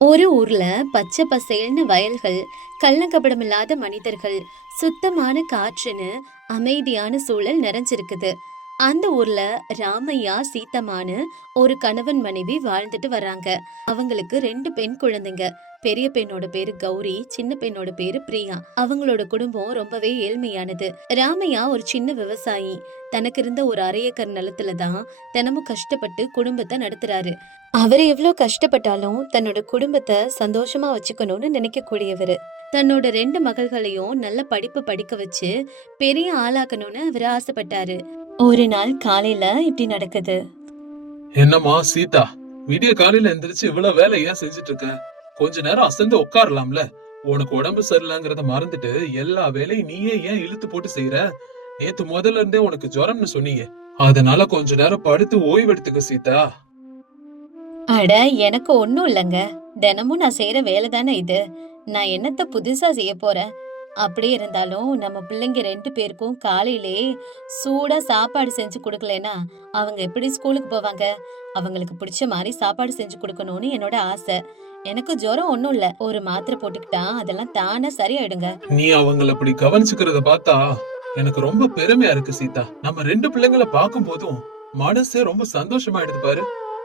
ஒரு ஊர்ல பச்சை பசேல்னு வயல்கள், கள்ளங்கபடமில்லாத மனிதர்கள், சுத்தமான காற்றுன்னு அமைதியான சூழல் நிறைஞ்சிருக்குது. அந்த ஊர்ல ராமையா சீத்தம்மான்னு ஒரு கணவன் மனைவி வாழ்ந்துட்டு வர்றாங்க. அவங்களுக்கு 2 பெண் குழந்தைங்க. பெரிய பெண்ணோட பேரு கௌரி, சின்ன பெண்ணோட பேரு பிரியா. அவங்களோட குடும்பம் ரொம்பவே ஏழ்மையானது. ராமையா ஒரு சின்ன விவசாயி. தனக்கு இருந்த ஒரு 1/2 ஏக்கர் நிலத்துல தான் தினமும் கஷ்டப்பட்டு குடும்பத்தை நடத்துறாரு. அவர் எவ்வளவு கஷ்டப்பட்டாலும் தன்னோட குடும்பத்தை சந்தோஷமா வச்சுக்கணும்னு நினைக்க கூடியவரு. தன்னோட 2 மகள்களையும் நல்ல படிப்பு படிக்க வச்சு பெரிய ஆளாக்கணும்னு அவர் ஆசைப்பட்டாரு. ஒரு நாள் காலையில இப்படி நடக்குது. என்னம்மா சீதா, விடிய காலையில எந்திரிச்சு இவ்வளவு வேலை ஏன் செஞ்சுட்டு இருக்க? கொஞ்ச நேரம் அசந்து உட்காரலாம்ல. உனக்கு உடம்பு சரியில்லைங்கிறத மறந்துட்டு எல்லா வேலையும் நீயே ஏன் இழுத்து போட்டு செய்யற? நேத்து முதல்ல இருந்தே உனக்கு ஜுரம்னு சொன்னீங்க. அதனால கொஞ்ச நேரம் படுத்து ஓய்வெடுத்துக்க சீதா. அட, எனக்கு ஒண்ணும் இல்லைங்க. தினமும் நான் செய்யற வேலை தானே இது. நான் என்னத்த புதுசா செய்ய போறேன்? அப்படியே இருந்தாலும் நம்ம பிள்ளைங்க 2 பேருக்கும் காலையிலே சூடா சாப்பாடு செஞ்சு கொடுக்கலனா அவங்க எப்படி ஸ்கூலுக்கு போவாங்க? அவங்களுக்கு பிடிச்ச மாதிரி சாப்பாடு செஞ்சு கொடுக்கணும்னு என்னோட ஆசை. எனக்கு ஜுரம் ஒண்ணும் இல்ல. ஒரு மாத்திரை போட்டுக்கிட்டா அதெல்லாம் தானே சரியாயிடுங்க. நீ அவங்கள அப்படி கவனிச்சுக்கிறத பார்த்தா எனக்கு ரொம்ப பெருமையா இருக்கு சீதா. நம்ம 2 பிள்ளைங்களை பார்க்கும் போதும் மனசே ரொம்ப சந்தோஷமாயிடுது பாரு.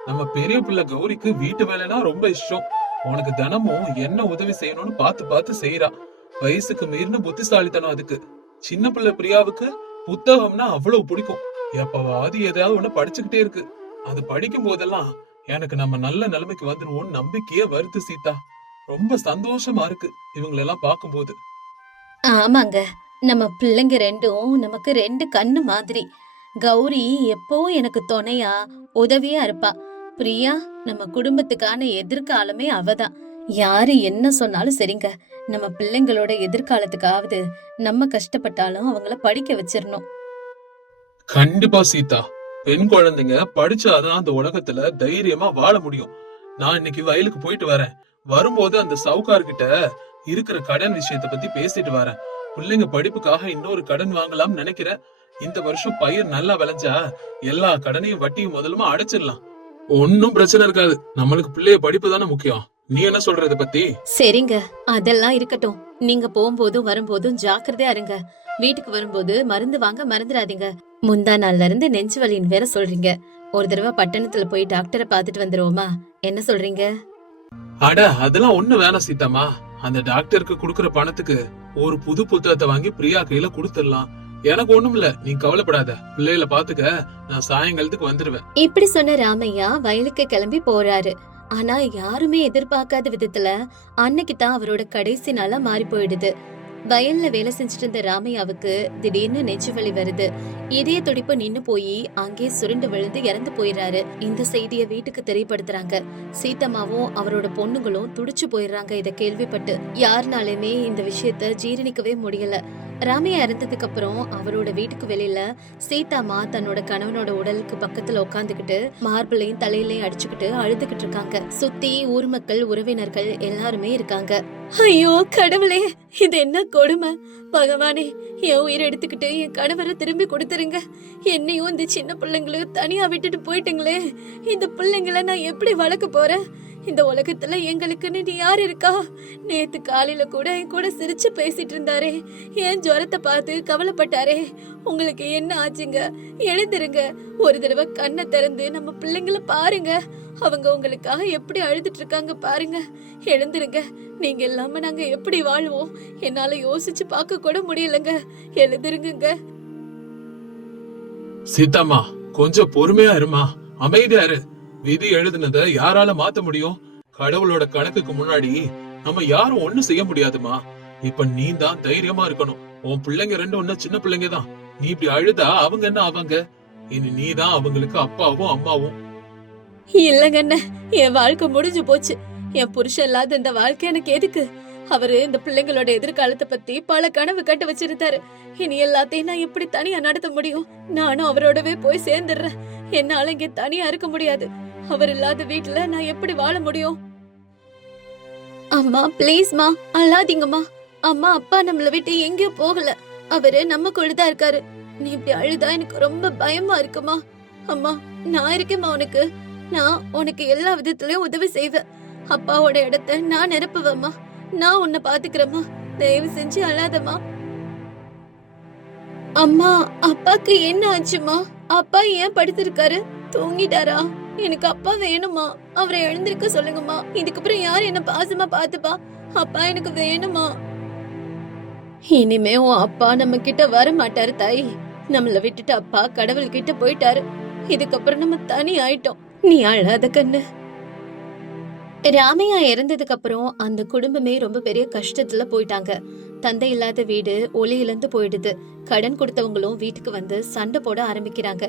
நம்ம பெரிய பிள்ளை கௌரிக்கு வீட்டு வேலைனா ரொம்ப இஷ்டம். உனக்கு தினமும் என்ன உதவி செய்யணும்னு பார்த்து பார்த்து செய்யறா. வயசுக்கு மீறின புத்திசாலித்தனம் அதுக்கு. சின்ன பிள்ளை பிரியாவுக்கு புத்தகம்னா அவ்வளவு பிடிக்கும். எப்பவாவது ஏதாவது ஒண்ணு படிச்சுக்கிட்டே இருக்கு. அது படிக்கும் போதெல்லாம் எனக்கு நம்ம நல்ல நிலைமைக்கு வந்துருவோம்னு நம்பிக்கையே வருது சீதா. ரொம்ப சந்தோஷமா இருக்கு இவங்களெல்லாம் பார்க்கும்போது. ஆமாங்க, நம்ம பிள்ளைங்க 2ம் நமக்கு 2 கண்ணு மாதிரி. கௌரி எப்பவும் எனக்கு துணையா உதவியா இருப்பா. பிரியா நம்ம குடும்பத்துக்கான எதிர்காலமே அவதான். யாரு என்ன சொன்னாலும் சரிங்க, நம்ம பிள்ளைங்களோட எதிர்காலத்துக்காவது நம்ம கஷ்டப்பட்டாலும் அவங்கள படிக்க வச்சிரணும். கண்டிப்பா சீதா. பெண் குழந்தைங்க படிச்சாதான் அந்த உலகத்துல தைரியமா வாழ முடியும். நான் இன்னைக்கு வயலுக்கு போயிட்டு வரேன். வரும்போது அந்த சவுகார்கிட்ட இருக்கிற கடன் விஷயத்த பத்தி பேசிட்டு வரேன். பிள்ளைங்க படிப்புக்காக இன்னொரு கடன் வாங்கலாம்னு நினைக்கிறேன். இந்த வருஷம் பயிர் நல்லா விளைஞ்சா எல்லா கடனையும் வட்டியும் முதலுமா அடைச்சிடலாம். ஒன்னும் பிரச்சனை இருக்காது. நம்மளுக்கு பிள்ளைய படிப்பு தானே முக்கியம். நீ என்ன சொல்ற இத பத்தி? சரிங்க, அதெல்லாம் இருக்கட்டும். நீங்க போகும்போதும் வரும்போதும் ஜாக்கிரதையா இருங்க. வீட்டுக்கு வரும்போது மருந்து வாங்க மறந்துடாதீங்க. முந்தா நாள்ல இருந்து நெஞ்சு வலின்னு வேற சொல்றீங்க. ஒரு தடவை பட்டணத்துல போய் டாக்டரை பாத்துட்டு வந்துருவோமா? என்ன சொல்றீங்க? அட, அதெல்லாம் ஒண்ணு வேணாம் சீதாமா. அந்த டாக்டருக்கு குடுக்கற பணத்துக்கு ஒரு புது புத்தகத்தை வாங்கி பிரியா கையில குடுத்துடலாம். எனக்கு ஒண்ணும் இல்ல, நீ கவலைப்படாத. பிள்ளைகளை பாத்துக்க. நான் சாயங்காலத்துக்கு வந்துருவேன். இப்படி சொன்ன ராமையா வயலுக்கு கிளம்பி போறாரு. ஆனா யாருமே எதிர்பார்க்காத விதத்துல அன்னைக்கு தான் அவரோட கடைசி நாளா மாறி போயிடுது. வயல்ல வேலை செஞ்சுட்டு இருந்த ராமையாவுக்கு திடீர்னு நெஞ்சு வலி வருது. இதய துடிப்பு நின்னு போய் அங்கே சுருண்டு விழுந்து இறந்து போயிடுறாரு. இந்த செய்திய வீட்டுக்கு தெரியப்படுத்துறாங்க. சீத்தம்மாவும் அவரோட பொண்ணுங்களும் துடிச்சு போயிடுறாங்க. இத கேள்விப்பட்டு யாருனாலுமே இந்த விஷயத்த ஜீரணிக்கவே முடியல. ராமையா இறந்ததுக்கு அப்புறம் அவரோட வீட்டுக்கு வெளியில சீதாம்மா தன்னோட கணவனோட உடலுக்கு பக்கத்துல உட்காந்துக்கிட்டு மார்பிளையும் தலையிலையும் அடிச்சுக்கிட்டு அழுதுகிட்டு இருக்காங்க. சுத்தி ஊர் மக்கள், உறவினர்கள் எல்லாருமே இருக்காங்க. ஐயோ கடவுளே, இது என்ன கொடுமை! பகவானே, என் உயிரை எடுத்துக்கிட்டு என் கணவரை திரும்பி கொடுத்துருங்க. என்னையும் இந்த சின்ன பிள்ளைங்களையும் தனியா விட்டுட்டு போயிட்டுங்களே. இந்த பிள்ளைங்களை நான் எப்படி வளர்க்க போறேன்? இந்த உலகத்துல எங்களுக்குன்னு நீ யார் இருக்கா? நேத்து காலையில கூட என் கூட சிரிச்சு பேசிட்டு இருந்தாரே, என் ஜுரத்தை பார்த்து கவலைப்பட்டாரே, உங்களுக்கு என்ன ஆச்சுங்க? எழுந்திருங்க. ஒரு தடவை கண்ணை திறந்து நம்ம பிள்ளைங்கள பாருங்க. அவங்க உங்களுக்காக எப்படி அழுதுட்டு இருக்காங்க பாருங்க. எழுந்திருங்க. நீங்க இல்லாம நாங்க எப்படி வாழ்வோம்? என்னால யோசிச்சு பார்க்க கூட முடியலங்க. எழுந்திருங்க. சீதாமா, கொஞ்சம் பொறுமையா இருமா, அமைதியா இரு. விதி எழுதுனத யாரால மாத்த முடியும்? கடவுளோட கணக்குக்கு முன்னாடி நம்ம யாரும் ஒண்ணும் செய்ய முடியாதுமா. இப்ப நீ தான் தைரியமா இருக்கணும். உன் பிள்ளைங்க 2 ஒன்னும் சின்ன பிள்ளைங்க தான். நீ இப்படி அழுதா அவங்க என்ன ஆவாங்க? இனி நீ தான் அவங்களுக்கு அப்பாவும் அம்மாவும். இல்லங்க அண்ணே, என் வாழ்க்கை முடிஞ்சு போச்சு. என் புருஷன் இல்லாத இந்த வாழ்க்கை எனக்கு எதுக்கு? அவரு இந்த பிள்ளைங்களோட எதிர்காலத்தை பத்தி பல கனவு கட்டு வச்சிருந்தாரு. இனி எல்லாத்தையும் நான் எப்படி தனியா நடத்த முடியும்? நானும் அவரோடவே போய் சேர்ந்துடுறேன். என்னால இங்க தனியா இருக்க முடியாது. அவர் இல்லாத வீட்டுல நான் எப்படி வாழ முடியும்? அம்மா பிளீஸ்மா, அழாதீங்கம்மா. அம்மா அப்பா நம்மள விட்டு எங்கேயும் போகல. அவரு நம்ம கூடதான் இருக்காரு. நீ இப்படி அழுதா எனக்கு ரொம்ப பயமா இருக்குமா. அம்மா, நான் இருக்கேம்மா உனக்கு. நான் உனக்கு எல்லா விதத்திலயும் உதவி செய்வேன். அப்பாவோட இடத்த நான் நிரப்புவேம்மா. நான் உன்னை பாத்துக்கிறேம்மா. தயவு செஞ்சு அழாதம்மா. அம்மா, அப்பாக்கு என்ன ஆச்சுமா? அப்பா ஏன் படுத்திருக்காரு? தூங்கிட்டாரா? எனக்கு அப்பா வேணுமா? அவரை எழுந்திருக்க சொல்லுங்கம்மா. இதுக்கப்புறம் யார் என்ன பாசமா பாத்துப்பா? அப்பா எனக்கு வேணுமா? இனிமே உன் அப்பா நம்ம கிட்ட வர மாட்டாரு தாய். நம்மள விட்டுட்டு அப்பா கடவுள் கிட்ட போயிட்டாரு. இதுக்கப்புறம் நம்ம தனி ஆயிட்டோம். நீ அழாத கண்ணு. ராமையா இறந்ததுக்கு அப்புறம் அந்த குடும்பமே ரொம்ப பெரிய கஷ்டத்துல போயிட்டாங்க. தந்தை இல்லாத வீடு ஒளி இழந்து போயிடுது. கடன் கொடுத்தவங்களும் வீட்டுக்கு வந்து சண்டை போட ஆரம்பிக்கிறாங்க.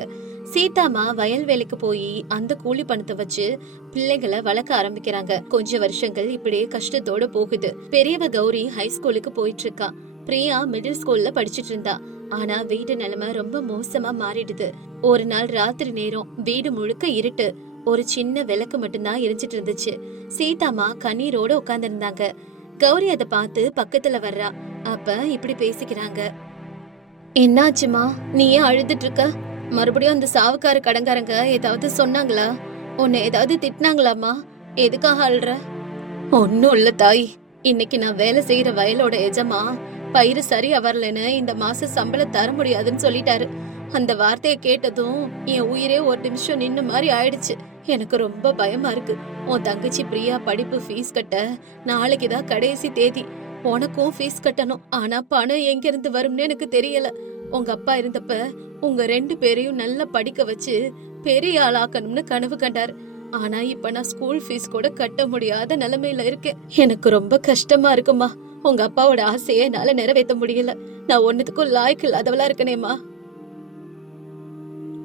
சீதாமா வயல் வேலைக்கு போய் அந்த கூலி பணத்தை வச்சு பிள்ளைகளை வளர்க்க ஆரம்பிக்கிறாங்க. கொஞ்ச வருஷங்கள் இப்படியே கஷ்டத்தோட போகுது. பெரியவ கௌரி ஹைஸ்கூலுக்கு போயிட்டு இருக்கா. பிரியா மிடில் ஸ்கூல்ல படிச்சிட்டு இருந்தா. ஆனா வீட்டு நிலைமை ரொம்ப மோசமா மாறிடுது. ஒரு நாள் ராத்திரி நேரம் வீடு முழுக்க இருட்டு. ஒரு சின்ன விளக்கு மட்டும்தான் எரிஞ்சிட்டு இருந்துச்சு. சீதாமா கண்ணீரோட உட்கார்ந்து இருந்தாங்க. கௌரி அதை பார்த்து பக்கத்துல வர்றா. அப்ப இப்படி பேசிக்கிறாங்க. என்னாச்சுமா, நீ ஏன் அழுதுட்டு இருக்க? மறுபடியும் அந்த சாவுக்கார கடங்காரங்க ஏதாவது சொன்னாங்களா? உன்னை ஏதாவது திட்டினாங்களாமா? எதுக்காக அழுற? ஒன்னும் இல்ல தாய். இன்னைக்கு நான் வேலை செய்யற வயலோட எஜமா பயிறு சரியா வரலன்னு இந்த மாசம் சம்பளம் தர முடியாதுன்னு சொல்லிட்டாரு. அந்த வார்த்தையை கேட்டதும் என் உயிரே ஒரு நிமிஷம் நின்ன மாதிரி ஆயிடுச்சு. எனக்கு ரொம்ப பயமா இருக்கு. உன் தங்கச்சி பிரியா படிப்பு ஃபீஸ் கட்ட நாளைக்குதான் கடைசி தேதி. உனக்கும் ஃபீஸ் கட்டணும். ஆனா பணம் எங்க இருந்து வரும்னு எனக்கு தெரியல. உங்க அப்பா இருந்தப்ப உங்க 2 பேரையும் நல்லா படிக்க வச்சு பெரிய ஆளாக்கணும்னு கனவு கண்டாரு. ஆனா இப்ப நான் ஸ்கூல் ஃபீஸ் கூட கட்ட முடியாத நிலைமையில இருக்கேன். எனக்கு ரொம்ப கஷ்டமா இருக்குமா. உங்க அப்பாவோட ஆசையை என்னால நிறைவேற்ற முடியல. நான் ஒன்னுத்துக்கும் லாய்க்கு இல்லாதவளா இருக்கனேமா.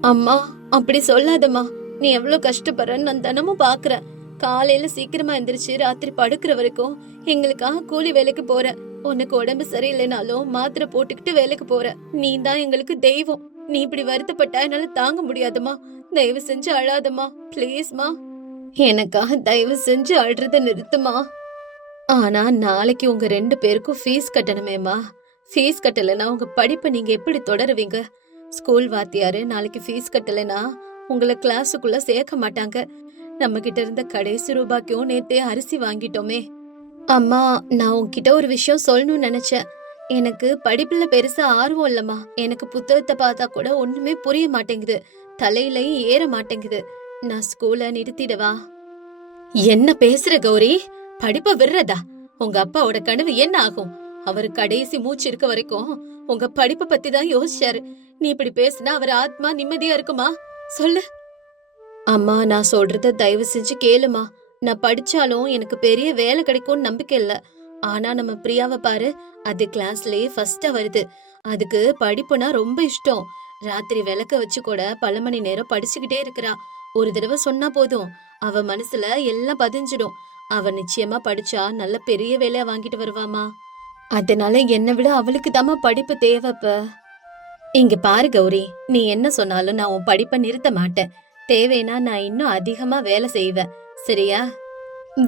அம்மா, அப்படி சொல்லாதம்மா. நீ எவ்வளவு கஷ்டப்படுறன்னு நான் தினமும் பாக்குறேன். காலையில சீக்கிரமா எந்திரிச்சு ராத்திரி படுக்கிற வரைக்கும் எங்களுக்காக கூலி வேலைக்கு போற. உனக்கு உடம்பு சரியில்லைனாலும் மாத்திரை போட்டுக்கிட்டு வேலைக்கு போற. நீ தான் எங்களுக்கு தெய்வம். நீ இப்படி வருத்தப்பட்டா என்னால தாங்க முடியாதுமா. தயவு செஞ்சு அழாதம்மா, பிளீஸ்மா. எனக்காக தயவு செஞ்சு அழுறத நிறுத்துமா. ஆனா நாளைக்கு உங்க 2 பேருக்கும் ஃபீஸ் கட்டணுமேமா. ஃபீஸ் கட்டலைன்னா உங்க படிப்பை நீங்க எப்படி தொடருவீங்க? ஸ்கூல் வாத்தியாரு நாளைக்கு ஃபீஸ் கட்டலைன்னா உங்களை கிளாஸுக்குள்ள சேர்க்க மாட்டாங்க. நம்ம கிட்ட இருந்த கடைசி ரூபாய்க்கும் நேத்தே அரிசி வாங்கிட்டோமே. அம்மா, நான் உன்கிட்ட ஒரு விஷயம் சொல்லணும்னு நினைச்சேன். எனக்கு படிப்புல பெருசா ஆர்வம் இல்லம்மா. எனக்கு புத்தகத்தை பார்த்தா கூட ஒண்ணுமே புரிய மாட்டேங்குது. தலையிலையும் ஏற மாட்டேங்குது. நான் ஸ்கூலை நிறுத்திடவா? என்ன பேசுற கௌரி? படிப்பை விடுறதா? உங்க அப்பாவோட கனவு என்ன ஆகும்? அவரு கடைசி மூச்சு இருக்க வரைக்கும் உங்க படிப்பை பத்தி தான் யோசிச்சாரு. நீ இப்படி பேசினா அவர் ஆத்மா நிம்மதியா இருக்குமா? சொல்லு. அம்மா, நான் சொல்றத தயவு செஞ்சு கேளுமா. நான் படிச்சாலும் எனக்கு பெரிய வேலை கிடைக்கும்னு நம்பிக்கை இல்ல. ஆனா நம்ம பிரியாவை பாரு, அது கிளாஸ்லயே ஃபர்ஸ்டா வருது. அதுக்கு படிப்புனா ரொம்ப இஷ்டம். ராத்திரி விளக்க வச்சு கூட பல மணி நேரம் படிச்சுக்கிட்டே இருக்கிறா. ஒரு தடவை சொன்னா போதும், அவ மனசுல எல்லாம் பதிஞ்சிடும். அவ நிச்சயமா படிச்சா நல்ல பெரிய வேலையா வாங்கிட்டு வருவாமா. அதனால என்னை விட அவளுக்கு தாமா படிப்பு தேவைப்ப. இங்க பாரு கௌரி, நீ என்ன சொன்னாலும் நான் உன் படிப்பை நிறுத்த மாட்டேன். தேவைன்னா நான் இன்னும் அதிகமா வேலை செய்வேன். சரியா?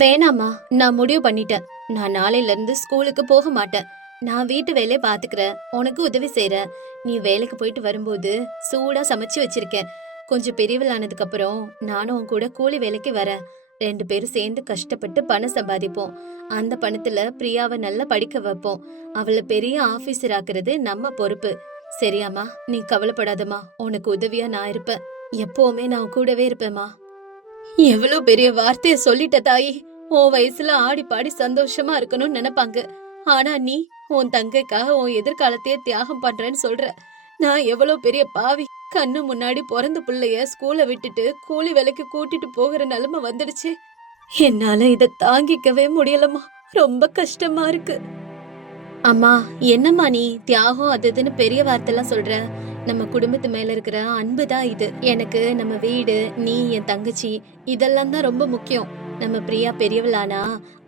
வேணாமா, நான் முடிவு பண்ணிட்டேன். நான் நாளையில இருந்து ஸ்கூலுக்கு போக மாட்டேன். நான் வீட்டு வேலையை பாத்துக்கிறேன், உனக்கு உதவி செய்யறேன். நீ வேலைக்கு போயிட்டு வரும்போது சூடா சமைச்சு வச்சிருக்கேன். கொஞ்சம் பெரியவளானதுக்கு அப்புறம் நானும் உன் கூட கூலி வேலைக்கு வரேன். 2 பேரும் சேர்ந்து கஷ்டப்பட்டு பணம் சம்பாதிப்போம். அந்த பணத்துல பிரியாவை நல்லா படிக்க வைப்போம். அவளை பெரிய ஆபீசர் ஆக்குறது நம்ம பொறுப்பு. சரியாமா? நீ கவலைப்படாதம்மா. உனக்கு உதவியா நான் இருப்பேன். எப்பவுமே நான் கூடவே இருப்பேம்மா. எவ்வளவு பெரிய வார்த்தைய சொல்லிட்ட தாயி. உன் வயசுல ஆடி பாடி சந்தோஷமா இருக்கணும்னு நினைப்பாங்க. ஆனா நீ உன் தங்கைக்காக உன் எதிர்காலத்தையே தியாகம் பண்றேன்னு சொல்ற. நான் எவ்வளவு பெரிய பாவி. கண்ணு முன்னாடி பிறந்த பிள்ளைய ஸ்கூல விட்டுட்டு கூலி வேலைக்கு கூட்டிட்டு போகிற நிலைமை வந்துடுச்சு. என்னால இத தாங்கிக்கவே முடியலம்மா. ரொம்ப கஷ்டமா இருக்கு. அம்மா, என்னம்மா நீ தியாகம் அது இதுன்னு பெரிய வார்த்தைலாம் சொல்ற? நம்ம குடும்பத்து மேல இருக்கிற அன்புதான் இது. எனக்கு நம்ம வீடு, நீ, என் தங்கச்சி, இதெல்லாம் தான் ரொம்ப முக்கியம். நம்ம பிரியா பெரியவளானா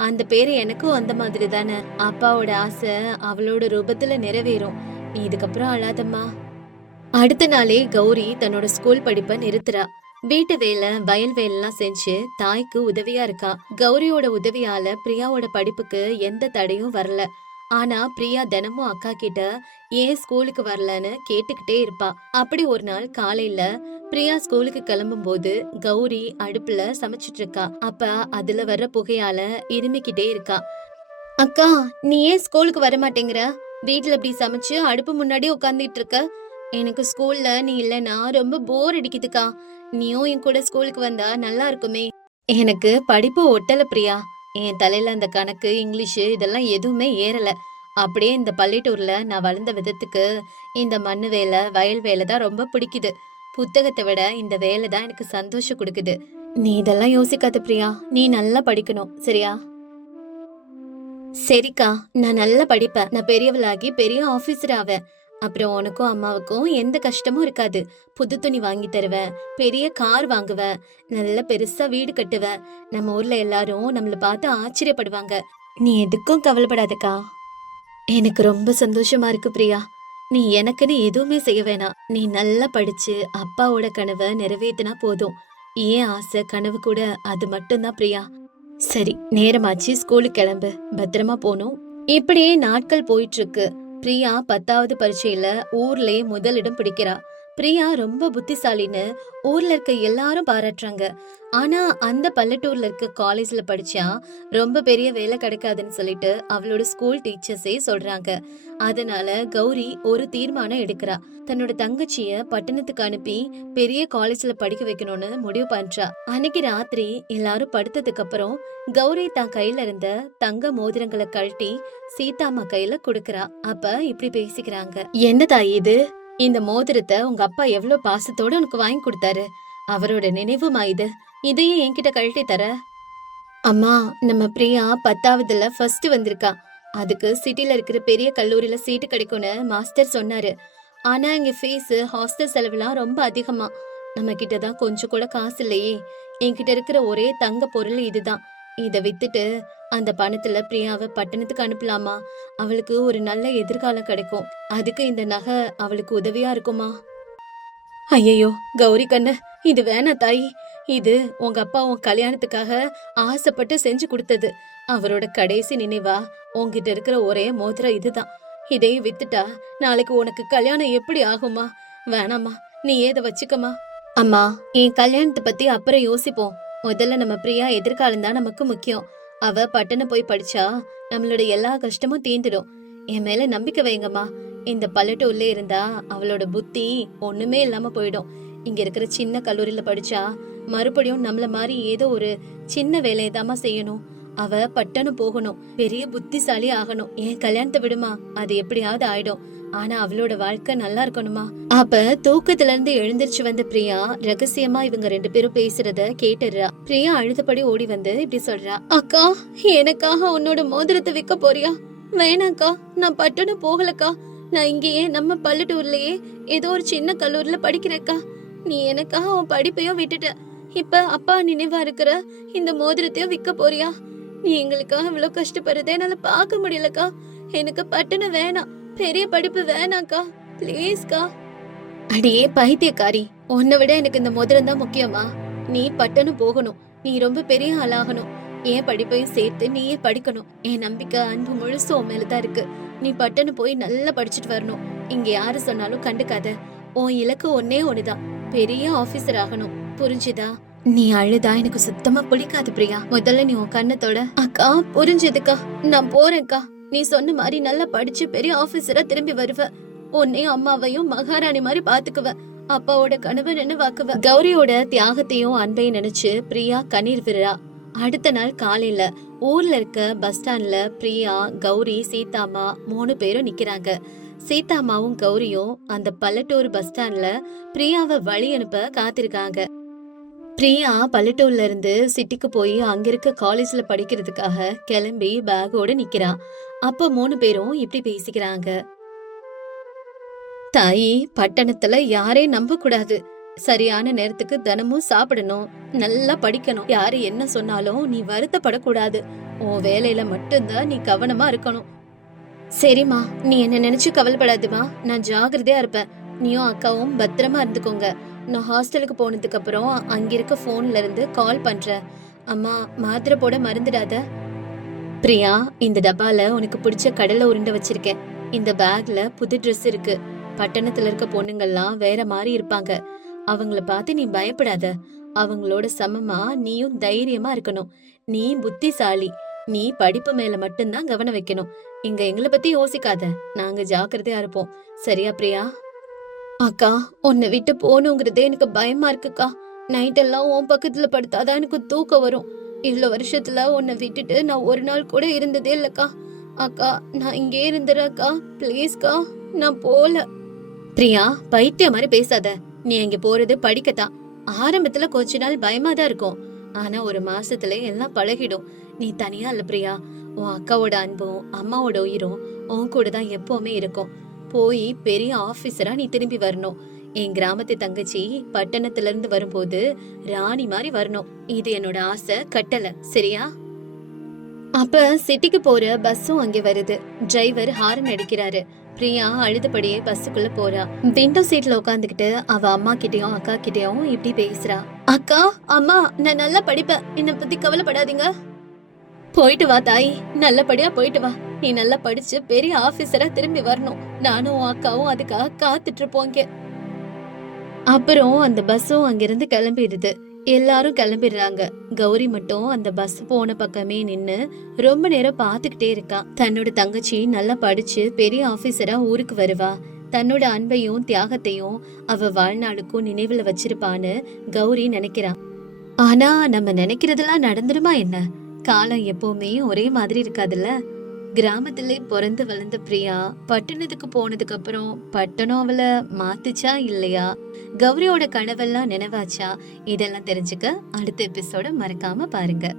அந்த பேரு எனக்கும் அந்த மாதிரி தானே. அப்பாவோட ஆசை அவளோட ரூபத்துல நிறைவேறும். நீ இதுக்கப்புறம் அழாதம்மா. அடுத்த நாளே கௌரி தன்னோட ஸ்கூல் படிப்பை நிறுத்துறா. வீட்டு வேலை, வயல் வேலைலாம் செஞ்சு தாய்க்கு உதவியா இருக்கா. கௌரியோட உதவியால பிரியாவோட படிப்புக்கு எந்த தடையும் வரல. ஆனா பிரியா தினமும் அக்கா கிட்ட ஏன் ஸ்கூலுக்கு வரலன்னு கேட்டுக்கிட்டே இருப்பா. அப்படி ஒரு நாள் காலையில பிரியா ஸ்கூலுக்கு கிளம்பும் போது கௌரி அடுப்புல சமைச்சிட்டு இருக்கா. அப்ப அதுல வர்ற புகையால இருமிக்கிட்டே இருக்கா. அக்கா, நீ ஏன் ஸ்கூலுக்கு வர மாட்டேங்கிற? வீட்ல இப்படி சமைச்சு அடுப்பு முன்னாடி உட்கார்ந்துட்டு இருக்க. எனக்கு ஸ்கூல்ல நீ இல்லனா ரொம்ப போர் அடிக்குதுக்கா. நீயும் என் கூட ஸ்கூலுக்கு வந்தா நல்லா இருக்குமே. எனக்கு படிப்பு ஒட்டல பிரியா. என் தலையில அந்த கணக்கு, இங்கிலீஷ் இதெல்லாம் எதுவுமே ஏறல. அப்படியே இந்த பள்ளிட்டூர்ல நான் வளர்ந்த விதத்துக்கு இந்த மண்ணு வேலை, வயல் வேலை தான் ரொம்ப பிடிக்குது. புத்தகத்தை விட இந்த வேலை தான் எனக்கு சந்தோஷம் கொடுக்குது. நீ இதெல்லாம் யோசிக்காத பிரியா. நீ நல்லா படிக்கணும், சரியா? சரிக்கா, நான் நல்லா படிப்பேன். நான் பெரியவளாகி பெரிய ஆபீசர் ஆவேன். அப்புறம் உனக்கும் அம்மாவுக்கும் எந்த கஷ்டமும் இருக்காது. புது துணி வாங்கி தருவேன், பெரிய கார் வாங்குவேன், நல்ல பெருசா வீடு கட்டுவேன். நம்ம ஊர்ல எல்லாரும் நம்மள பார்த்து ஆச்சரியப்படுவாங்க. நீ எதுக்கும் கவலைப்படாதக்கா. எனக்கு ரொம்ப சந்தோஷமா இருக்கு பிரியா. நீ எனக்குன்னு எதுவுமே செய்ய வேணாம். நீ நல்லா படிச்சு அப்பாவோட கனவை நிறைவேத்தினா போதும். ஏன் ஆசை கனவு கூட அது மட்டும்தான் பிரியா. சரி, நேரமாச்சு, ஸ்கூலுக்கு கிளம்பு. பத்திரமா போகணும். இப்படியே நாட்கள் போயிட்டு இருக்கு. பிரியா 10வது பரீட்சையில ஊர்லயே முதலிடம் பிடிக்கிறா. பிரியா ரொம்ப புத்திசாலின்னு ஊர்ல இருக்க எல்லாரும் பாராட்டுறாங்க. ஆனா அந்த பல்லட்டூர்ல இருக்க காலேஜ்ல படிச்சா ரொம்ப பெரிய வேலை கிடைக்காதுன்னு சொல்லிட்டு அவளோட ஸ்கூல் டீச்சர்ஸே சொல்றாங்க. அதனால கௌரி ஒரு தீர்மானம் எடுக்கிறா. தன்னோட தங்கச்சிய பட்டணத்துக்கு அனுப்பி பெரிய காலேஜ்ல படிக்க வைக்கணும்னு முடிவு பண்றா. அன்னைக்கு ராத்திரி எல்லாரும் படுத்ததுக்கு அப்புறம் கௌரி தான் கையில இருந்த தங்க மோதிரங்களை கழட்டி சீதாம்மா கையில குடுக்கறா. அப்ப இப்படி பேசிக்கிறாங்க. என்ன தாய் இது? இந்த மோதிரத்தை உங்க அப்பா எவ்வளவு பாசத்தோட உனக்கு வாங்கி கொடுத்தாரு. அவரோட நினைவுமா இது? இதையும் என்கிட்ட கழட்டி தர? அம்மா, நம்ம பிரியா 10வதுல ஃபர்ஸ்ட் வந்திருக்கா. அதுக்கு சிட்டில இருக்கிற பெரிய கல்லூரியில சீட்டு கிடைக்கும்னு மாஸ்டர் சொன்னாரு. ஆனா இங்க ஃபீஸ், ஹாஸ்டல் செலவுலாம் ரொம்ப அதிகமா. நம்ம கிட்ட தான் கொஞ்சம் கூட காசு இல்லையே. என்கிட்ட இருக்கிற ஒரே தங்க பொருள் இதுதான். இத வித்துட்டு அந்த பணத்துல பிரியாவை பட்டணத்துக்கு அனுப்பலாமா? அவளுக்கு ஒரு நல்ல எதிர்காலம் கிடைக்கும். அதுக்கு இந்த நகை அவளுக்கு உதவியா இருக்குமா? ஐயையோ, கௌரி கண்ணு, இது வேணா தாயி. இது உங்க அப்பா உன் கல்யாணத்துக்காக ஆசைப்பட்டு செஞ்சு கொடுத்தது. அவரோட கடைசி நினைவா உன்கிட்ட இருக்கிற ஒரே மோதிரம் இதுதான். இதையும் வித்துட்டா நாளைக்கு உனக்கு கல்யாணம் எப்படி ஆகுமா? வேணாமா, நீ ஏத வச்சுக்கமா. அம்மா, என் கல்யாணத்தை பத்தி அப்புறம் யோசிப்போம். முதல்ல நம்ம பிரியா எதிர்காலம் தான் நமக்கு முக்கியம். அவ பட்டணம் போய் படிச்சா நம்மளோட எல்லா கஷ்டமும் தீந்துடும். என் மேல நம்பிக்கை வைங்கம்மா. இந்த பல்லட்டூர்ல இருந்தா அவளோட புத்தி ஒண்ணுமே இல்லாம போயிடும். இங்க இருக்கிற சின்ன கல்லூரியில படிச்சா மறுபடியும் நம்மள மாதிரி ஏதோ ஒரு சின்ன வேலையதாமா செய்யணும். அவ பட்டணம் போகணும், பெரிய புத்திசாலி ஆகணும். என் கல்யாணத்தை விடுமா, அது எப்படியாவது ஆயிடும். ஆனா அவளோட வாழ்க்கை நல்லா இருக்கணுமா. அப்ப தூக்கத்துல இருந்து எழுந்திருச்சு வந்த பிரியா ரகசியமா இவங்க 2 பேரும் பேசுறத கேட்டுறா. பிரியா அழுதபடி ஓடி வந்து இப்படி சொல்றா. அக்கா, எனக்காக உன்னோட மோதிரத்தை விற்க போறியா? வேணாக்கா, நான் பட்டணம் போகலக்கா. நான் இங்கேயே நம்ம பல்லட்டூர்லயே ஏதோ ஒரு சின்ன கல்லூரில படிக்கிறேக்கா. நீ எனக்காக உன் படிப்பையும் விட்டுட்ட. இப்ப அப்பா நினைவா இருக்கிற இந்த மோதிரத்தையும் விற்க போறியா? நீ எங்களுக்காக இவ்வளவு கஷ்டப்படுறதே என்னால பார்க்க முடியலக்கா. எனக்கு பட்டணம் வேணாம், பெரிய படிப்பு வேணாக்கா, ப்ளீஸ்க்கா. அடியே பைத்தியக்காரி, உன்னை விட எனக்கு இந்த மோதிரம் தான் முக்கியமா? நீ பட்டணம் போகணும், நீ ரொம்ப பெரிய ஆளாகணும். என் படிப்பையும் சேர்த்து நீயே படிக்கணும். என் நம்பிக்கை, அன்பு முழுசும் உன் மேலதான் இருக்கு. நீ பட்டணம் போய் நல்லா படிச்சுட்டு வரணும். இங்க யாரு சொன்னாலும் கண்டுக்காத. உன் இலக்கு ஒன்னே ஒண்ணுதான், பெரிய ஆபீசர் ஆகணும். புரிஞ்சுதா? நீ அழுதா எனக்கு சுத்தமா பிடிக்காது பிரியா. முதல்ல நீ உன் கண்ணத்தோட. அக்கா, புரிஞ்சதுக்கா, நான் போறேன்க்கா. நீ சொன்ன மாதிரி நல்லா படிச்சு பெரிய ஆபீசரா திரும்பி வருவ. உன்னையும் அம்மாவையும் மகாராணி மாதிரி பாத்துக்குவ. அப்பாவோட கனவை நினைவாக்குவ. கௌரியோட தியாகத்தையும் அன்பையும் நினைச்சு பிரியா கண்ணீர் விடுறா. அடுத்த நாள் காலையில ஊர்ல இருக்க பஸ் ஸ்டாண்ட்ல பிரியா, கௌரி, சீதாம்மா 3 பேரும் நிக்கிறாங்க. சீதாம்மாவும் கௌரியும் அந்த பல்லட்டூர் பஸ் ஸ்டாண்ட்ல பிரியாவை வழி அனுப்ப காத்திருக்காங்க. பிரியா பல்லட்டூர்ல இருந்து சிட்டிக்கு போய் அங்க இருக்க காலேஜ்ல படிக்கிறதுக்காக கிளம்பி பேக்கோட நிக்கிறா. அப்ப 3 பேரும் இப்படி பேசிக்கிறாங்க. தாயி, பட்டணத்துல யாரையும் நம்ப கூடாது. சரியான நேரத்துக்கு தினமும் சாப்பிடணும், நல்லா படிக்கணும். யாரு என்ன சொன்னாலும் நீ வருத்தப்படக்கூடாது. உன் வேலையில மட்டும்தான் நீ கவனமா இருக்கணும். சரிம்மா, நீ என்ன நினைச்சு கவலைப்படாதுமா. நான் ஜாகிரதையா இருப்பேன். நீயும் அக்காவும் பத்திரமா இருந்துக்கோங்க. நான் ஹாஸ்டலுக்கு போனதுக்கு அப்புறம் அங்க இருக்க போன்ல இருந்து கால் பண்றேன். அம்மா, மாத்திரை போட மறந்துடாத. பிரியா, இந்த டப்பால உனக்கு பிடிச்ச கடலை உருண்டை வச்சிருக்கேன். இந்த பேக்ல புது ட்ரெஸ் இருக்கு. பட்டணத்துல இருக்க பொண்ணுங்கள்லாம் வேற மாதிரி இருப்பாங்க. அவங்கள பார்த்து நீ பயப்படாத. அவங்களோட சமமா நீயும் தைரியமா இருக்கணும். நீ புத்திசாலி. நீ படிப்பு மேல மட்டும்தான் கவனம் வைக்கணும். இங்க எங்களை பத்தி யோசிக்காத. நாங்க ஜாக்கிரதையா இருப்போம். சரியா பிரியா? அக்கா, உன்னை விட்டு போகணுங்கிறதே எனக்கு பயமா இருக்குக்கா. நைட் எல்லாம் உன் பக்கத்துல படுத்தாதான் எனக்கு தூக்கம் வரும். இவ்வளவு வருஷத்துல உன்னை விட்டுட்டு நான் ஒரு நாள் கூட இருந்ததே இல்லக்கா. அக்கா, நான் இங்கே இருந்துறேன்க்கா. ப்ளீஸ்க்கா, நான் போல. பிரியா, பைத்தியம் மாதிரி பேசாத. நீ அங்க போறது படிக்கத்தான். ஆரம்பத்துல கொஞ்ச நாள் பயமா தான் இருக்கும். ஆனா ஒரு மாசத்துல எல்லாம் பழகிடும். நீ தனியா இல்ல பிரியா. உன் அக்காவோட அன்பும் அம்மாவோட உயிரும் உன் கூட தான் எப்பவுமே இருக்கும். போய் பெரிய ஆபீசரா நீ திரும்பி வரணும். என் கிராமத்து தங்கச்சி பட்டணத்துல இருந்து வரும்போது ராணி மாதிரி வரணும். இது என்னோட ஆசை, கட்டளை. சரியா? அப்ப சிட்டிக்கு போற பஸ்ஸும் அங்கே வருது. டிரைவர் ஹாரன் அடிக்கிறாரு. பிரியா அழுதபடியே பஸ்ஸுக்குள்ள போறா. விண்டோ சீட்ல உட்காந்துக்கிட்டு அவ அம்மா கிட்டயும் அக்கா கிட்டயும் இப்படி பேசுறா. அக்கா, அம்மா, நான் நல்லா படிப்பேன். என்னை பத்தி கவலைப்படாதீங்க. போயிட்டு வா தாய், நல்லபடியா போயிட்டு வா. நீ நல்லா படிச்சு பெரிய ஆபீசரா திரும்பி வரணும். நானும் உன் அக்காவும் அதுக்காக காத்துட்டு இருப்போங்க. அப்புறம் அந்த பஸ்ஸும் அங்கிருந்து கிளம்பிடுது. எல்லாரும் கிளம்பிடுறாங்க. கௌரி மட்டும் அந்த பஸ் போன பக்கமே நின்னு ரொம்ப நேரம் பாத்துக்கிட்டே இருக்கா. தன்னோட தங்கச்சி நல்லா படிச்சு பெரிய ஆபீசரா ஊருக்கு வருவா. தன்னோட அன்பையும் தியாகத்தையும் அவ வாழ்நாளுக்கும் நினைவுல வச்சிருப்பான்னு கௌரி நினைக்கிறா. ஆனா நம்ம நினைக்கிறதெல்லாம் நடந்துருமா என்ன? காலம் எப்பவுமே ஒரே மாதிரி இருக்காதுல்ல. கிராமத்திலே பிறந்து வளர்ந்த பிரியா பட்டணத்துக்கு போனதுக்கு அப்புறம் பட்டணம் அவளை மாத்துச்சா இல்லையா? கௌரியோட கனவெல்லாம் நினைவாச்சா? இதெல்லாம் தெரிஞ்சுக்க அடுத்த எபிசோட மறக்காம பாருங்க.